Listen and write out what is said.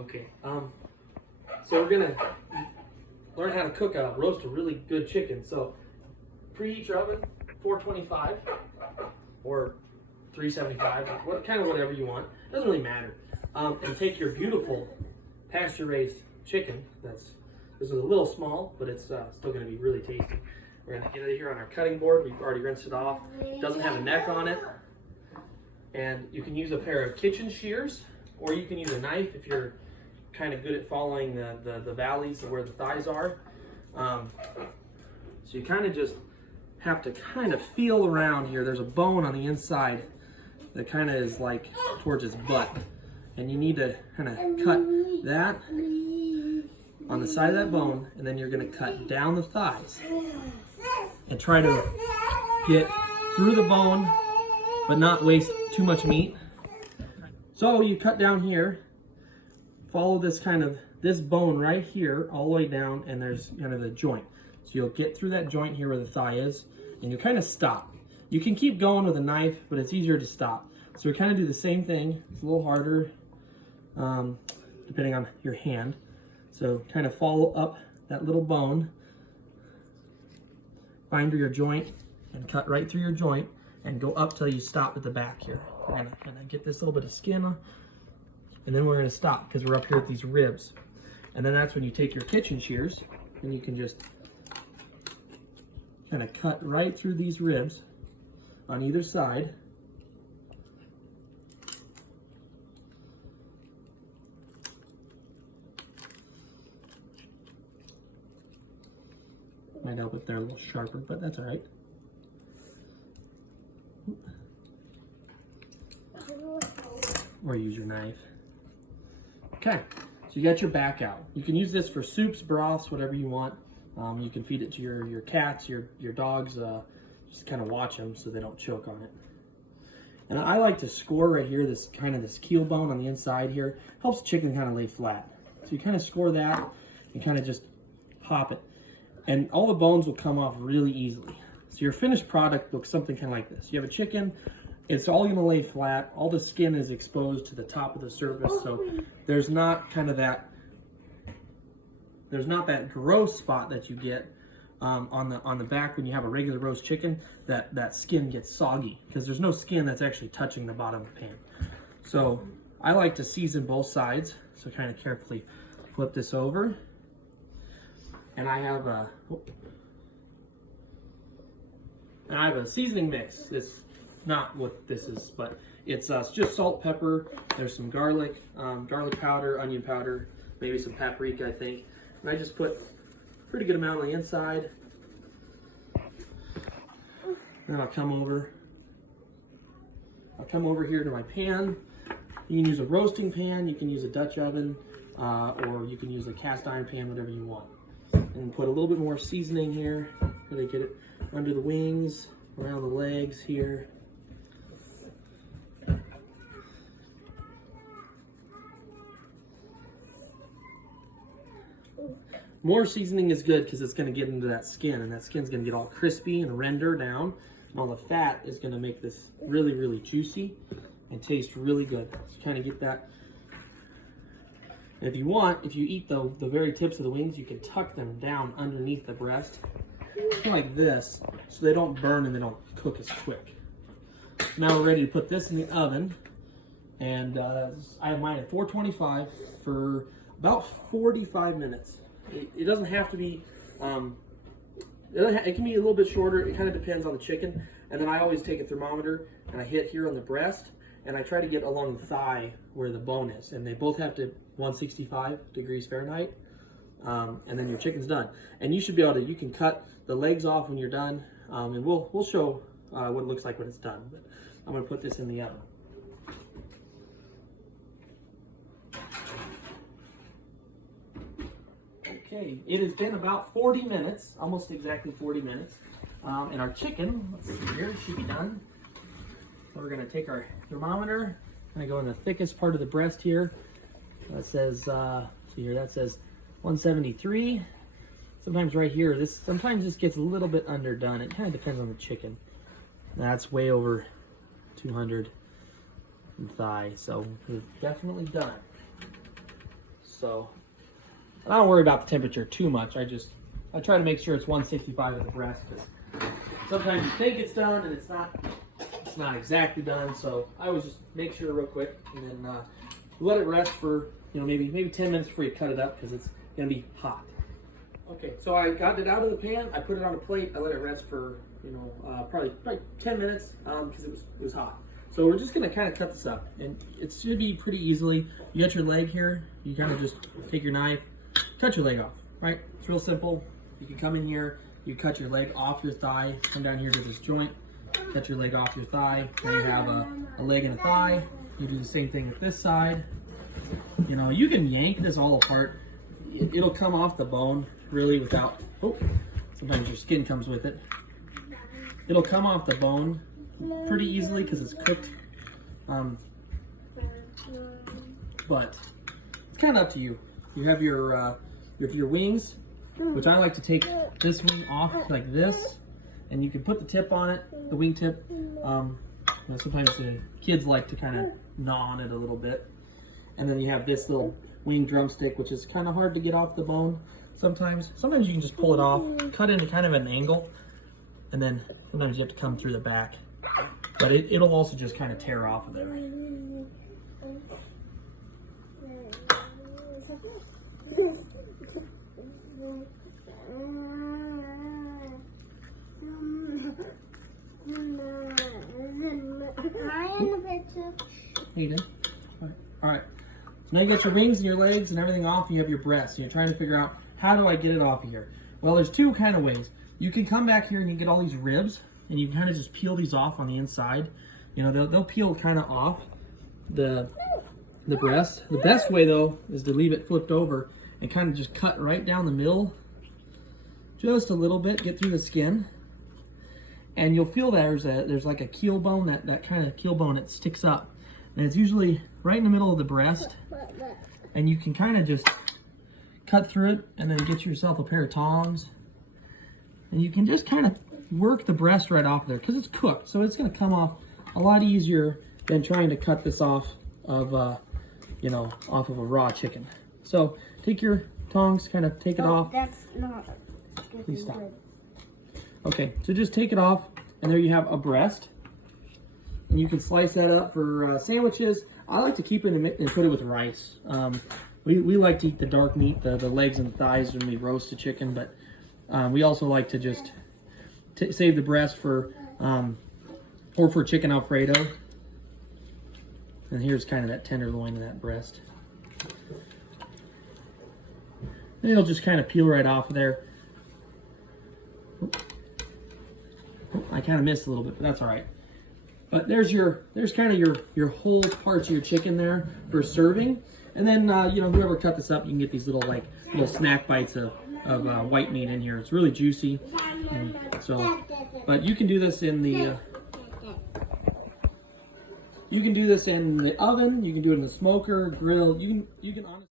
Okay. So we're gonna learn how to roast a really good chicken. So preheat your oven, 425 or 375, whatever you want. Doesn't really matter. And take your beautiful pasture-raised chicken. This is a little small, but it's still going to be really tasty. We're going to get it here on our cutting board. We've already rinsed it off. It doesn't have a neck on it. And you can use a pair of kitchen shears, or you can use a knife if you're kind of good at following the valleys of where the thighs are. So you kind of just have to kind of feel around here. There's a bone on the inside that kind of is like towards his butt. And you need to kind of cut that on the side of that bone, and then you're going to cut down the thighs and try to get through the bone but not waste too much meat. So you cut down here, follow this bone right here all the way down, and there's kind of the joint. So you'll get through that joint here where the thigh is, and you'll kind of stop. You can keep going with a knife, but it's easier to stop. So we kind of do the same thing. It's a little harder depending on your hand. So kind of follow up that little bone, find your joint, and cut right through your joint, and go up till you stop at the back here. We're gonna get this little bit of skin, and then we're gonna stop because we're up here at these ribs. And then that's when you take your kitchen shears, and you can just kind of cut right through these ribs on either side. Might help if they're a little sharper, but that's all right. Or use your knife. Okay, so you got your back out. You can use this for soups, broths, whatever you want. You can feed it to your cats, your dogs. Just kind of watch them so they don't choke on it. And I like to score right here, this keel bone on the inside here. Helps the chicken kind of lay flat. So you kind of score that and kind of just pop it. And all the bones will come off really easily. So your finished product looks something kind of like this. You have a chicken, it's all gonna lay flat. All the skin is exposed to the top of the surface. So there's not that gross spot that you get on the back when you have a regular roast chicken, that skin gets soggy because there's no skin that's actually touching the bottom of the pan. So I like to season both sides. So kind of carefully flip this over. And I have a seasoning mix. It's not what this is, but it's just salt, pepper. There's some garlic, garlic powder, onion powder, maybe some paprika, I think. And I just put a pretty good amount on the inside. Then I'll come over here to my pan. You can use a roasting pan, you can use a Dutch oven, or you can use a cast iron pan, whatever you want. And put a little bit more seasoning here. Really get it under the wings, around the legs here. More seasoning is good because it's going to get into that skin, and that skin's going to get all crispy and render down. And all the fat is going to make this really, really juicy and taste really good. So kind of get that. And if you want, if you eat the very tips of the wings, you can tuck them down underneath the breast, like this, so they don't burn and they don't cook as quick. Now we're ready to put this in the oven, and I have mine at 425 for about 45 minutes. It doesn't have to be, it can be a little bit shorter. It kind of depends on the chicken. And then I always take a thermometer and I hit here on the breast, and I try to get along the thigh where the bone is, and they both have to 165 degrees Fahrenheit, and then your chicken's done. And you should be able to, you can cut the legs off when you're done, and we'll show what it looks like when it's done. But I'm gonna put this in the oven. Okay, it has been about 40 minutes, almost exactly 40 minutes. And our chicken, let's see here, should be done. So we're gonna take our thermometer, gonna go in the thickest part of the breast here. That says, see here, that says 173. Sometimes right here, sometimes this gets a little bit underdone. It kind of depends on the chicken. That's way over 200 in thigh, so we're definitely done. So and I don't worry about the temperature too much. I try to make sure it's 165 at the breast, because sometimes you think it's done and it's not exactly done. So I always just make sure real quick, and then let it rest for maybe 10 minutes before you cut it up, because it's gonna be hot. Okay, so I got it out of the pan. I put it on a plate. I let it rest for probably 10 minutes because it was hot. So we're just gonna kind of cut this up, and it should be pretty easily. You got your leg here. You kind of just take your knife, cut your leg off. Right? It's real simple. You can come in here. You cut your leg off your thigh. Come down here to this joint. Cut your leg off your thigh. Now you have a leg and a thigh. You do the same thing with this side. You can yank this all apart. It'll come off the bone really without, sometimes your skin comes with it. It'll come off the bone pretty easily because it's cooked. But it's kind of up to you. You have your wings, which I like to take this wing off like this, and you can put the tip on it, the wing tip. Sometimes the kids like to kind of gnaw on it a little bit. And then you have this little wing drumstick, which is kind of hard to get off the bone sometimes. Sometimes you can just pull it off, cut into kind of an angle, and then sometimes you have to come through the back. But it'll also just kind of tear off of there. You did? All right. So now you got your wings and your legs and everything off, and you have your breasts. And you're trying to figure out, how do I get it off of here? Well, there's two kind of ways. You can come back here and you get all these ribs, and you kind of just peel these off on the inside. They'll peel kind of off the breast. The best way though is to leave it flipped over and kind of just cut right down the middle, just a little bit, get through the skin. And you'll feel there's like a keel bone, that kind of keel bone that sticks up. And it's usually right in the middle of the breast. And you can kind of just cut through it and then get yourself a pair of tongs. And you can just kind of work the breast right off there because it's cooked. So it's going to come off a lot easier than trying to cut this off of, off of a raw chicken. So take your tongs, kind of take it off. That's not good. Please stop. Okay, so just take it off, and there you have a breast. And you can slice that up for sandwiches. I like to keep it and put it with rice. We like to eat the dark meat, the legs and the thighs when we roast a chicken, but we also like to just save the breast for, or for chicken Alfredo. And here's kind of that tenderloin of that breast. And it'll just kind of peel right off of there. I kind of missed a little bit, but that's all right. But there's kind of your whole parts of your chicken there for serving. And then whoever cut this up, you can get these little snack bites of white meat in here. It's really juicy. And so, but you can do this in the oven. You can do it in the smoker, grill. You can honestly.